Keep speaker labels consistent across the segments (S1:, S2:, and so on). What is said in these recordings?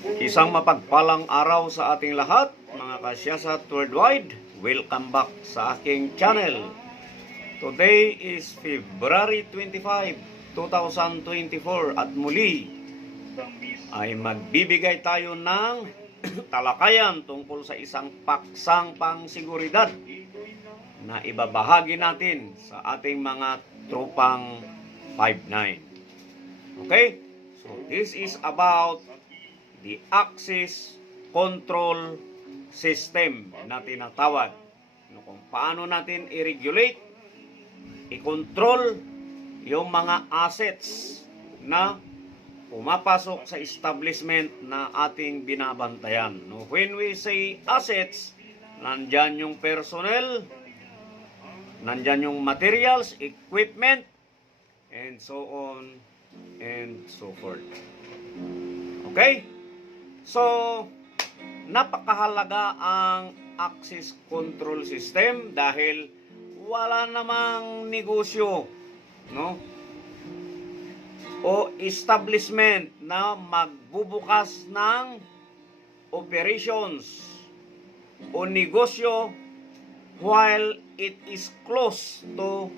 S1: Isang mapagpalang araw sa ating lahat, mga kasyasat worldwide. Welcome back sa aking channel. Today is February 25, 2024 at muli ay magbibigay tayo ng talakayan tungkol sa isang paksang pangsiguridad na ibabahagi natin sa ating mga tropang 5-9. Okay? So this is about the access control system na tinatawag. No, kung paano natin i-regulate, i-control yung mga assets na pumapasok sa establishment na ating binabantayan. No, when we say assets, nandyan yung personnel, nandyan yung materials, equipment, and so on and so forth. Okay? So, napakahalaga ang access control system dahil wala namang negosyo, no? O establishment na magbubukas ng operations o negosyo while it is close to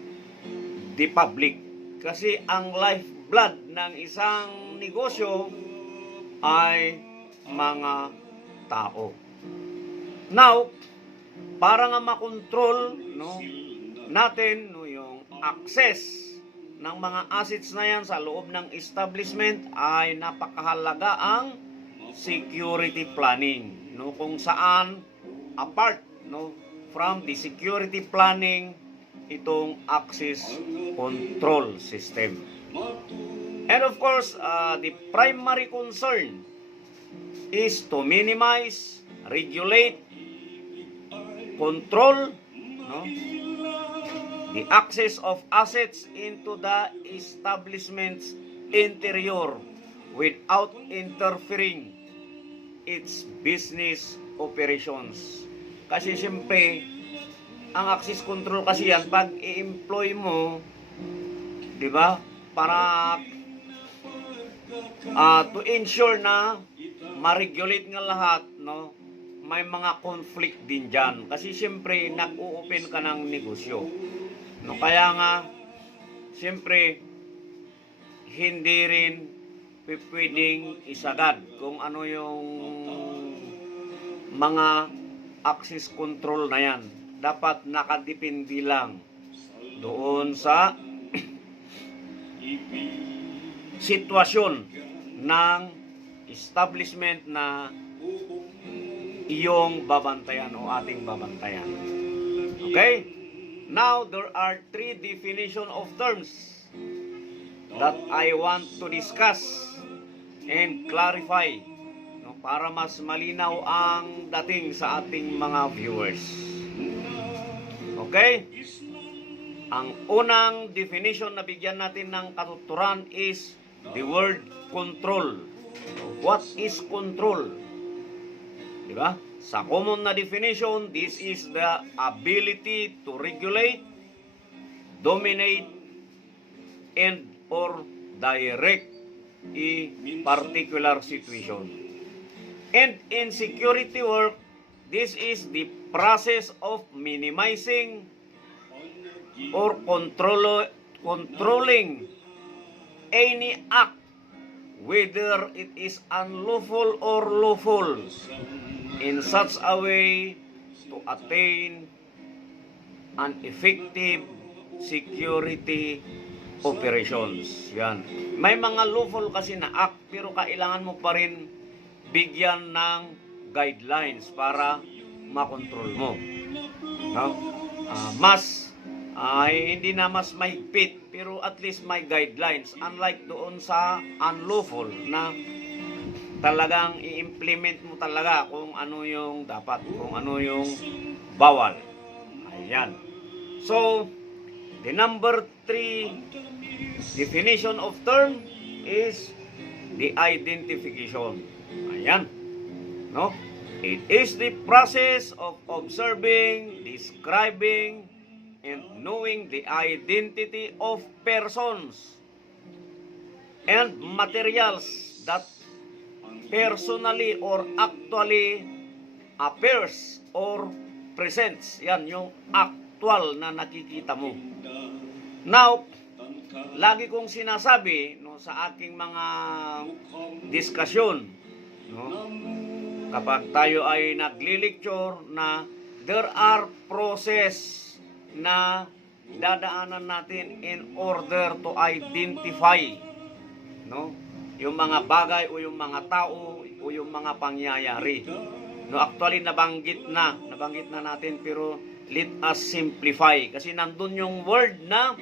S1: the public. Kasi ang lifeblood ng isang negosyo ay mga tao. Now, para nga makontrol no, natin no, yung access ng mga assets na yan sa loob ng establishment ay napakahalaga ang security planning no kung saan apart no from the security planning itong access control system and of course uh, the primary concern is to minimize regulate control no the access of assets into the establishment's interior without interfering its business operations. Kasi siyempre, ang access control kasi yan, pag i-employ mo, di ba, para ah, to ensure na ma-regulate nga lahat, no, may mga conflict din dyan. Kasi siyempre, nag-o-open ka ng negosyo. No, kaya nga, siyempre, hindi rin pwedeng isagad kung ano yung mga access control na yan. Dapat nakadepende lang doon sa sitwasyon ng establishment na iyong babantayan o ating babantayan. Okay? Now, there are three definition of terms that I want to discuss and clarify no, para mas malinaw ang dating sa ating mga viewers. Okay? Ang unang definition na bigyan natin ng katuturan is the word control. What is control? Di ba? Sa common na definition, this is the ability to regulate, dominate, and or direct a particular situation. And in security work, this is the process of minimizing or control controlling any act whether it is unlawful or lawful in such a way to attain an effective security operations. Yan. May mga lawful kasi na act pero kailangan mo pa rin bigyan ng guidelines para makontrol mo. No? Ah, mas ay hindi na mas mahigpit pero at least may guidelines unlike doon sa unlawful na talagang i-implement mo talaga kung ano yung dapat, kung ano yung bawal. Ayan. So, the number three definition of term is the identification. Ayan. No? It is the process of observing, describing, and knowing the identity of persons and materials that personally or actually appears or presents. Yan yung actual na nakikita mo. Now, lagi kong sinasabi no, sa aking mga diskusyon, no, kapag tayo ay nagli-lecture na there are process na dadaanan natin in order to identify no? Yung mga bagay o yung mga tao o yung mga pangyayari. No actually nabanggit na nabanggit na natin pero let us simplify. Kasi nandun yung word na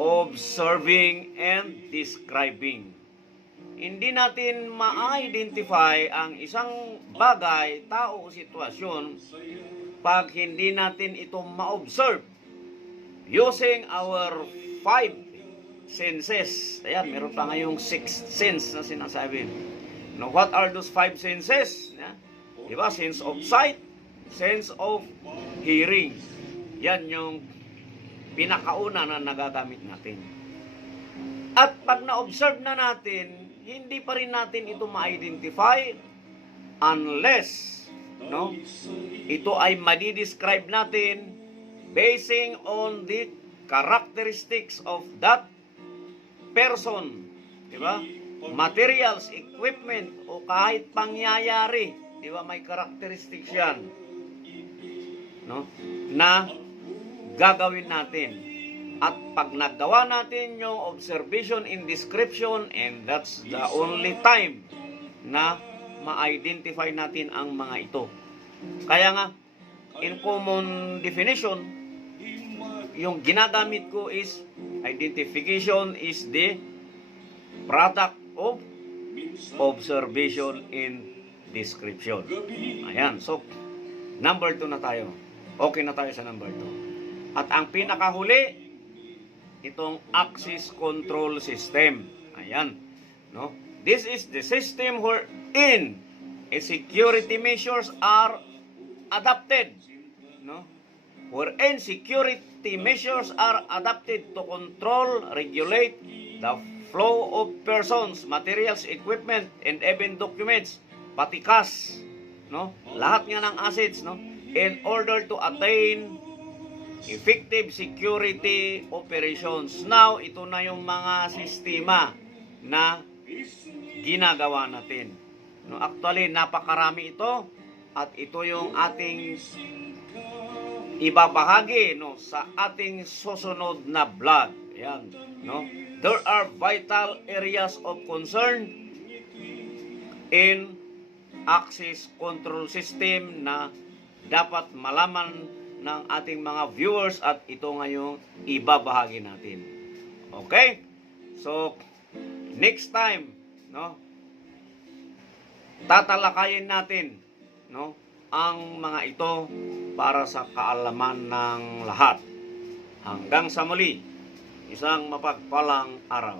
S1: observing and describing hindi natin ma-identify ang isang bagay, tao o sitwasyon pag hindi natin ito ma-observe using our five senses. Ayan, meron pa ngayong sixth sense na sinasabi. Now, what are those five senses? Yeah? Diba? Sense of sight, sense of hearing. Yan yung pinakauna na nagagamit natin. At pag na-observe na natin, hindi pa rin natin ito ma-identify unless no, ito ay madi-describe natin basing on the characteristics of that person. Di ba? Materials, equipment, o kahit pangyayari. Di ba? May characteristics yan. No? Na gagawin natin. At pag nagawa natin yung observation in description, and that's the only time na ma-identify natin ang mga ito. Kaya nga, in common definition, yung ginagamit ko is identification is the product of observation in description. Ayan, so number 2 na tayo. Okay na tayo sa number 2. At ang pinakahuli, itong access control system. Ayan, no? This is the system wherein security measures are adopted, no? Wherein security measures are adopted to control, regulate the flow of persons, materials, equipment, and even documents, pati cash, no? Lahat nga ng assets, no? In order to attain effective security operations. Now, ito na yung mga sistema na ginagawa natin. No, actually, napakarami ito at ito yung ating ibabahagi no sa ating susunod na vlog. Ayan, no? There are vital areas of concern in access control system na dapat malaman ng ating mga viewers at ito ngayong ibabahagi natin. Okay? So, next time, no? Tatalakayin natin, no? Ang mga ito para sa kaalaman ng lahat. Hanggang sa muli, isang mapagpalang araw.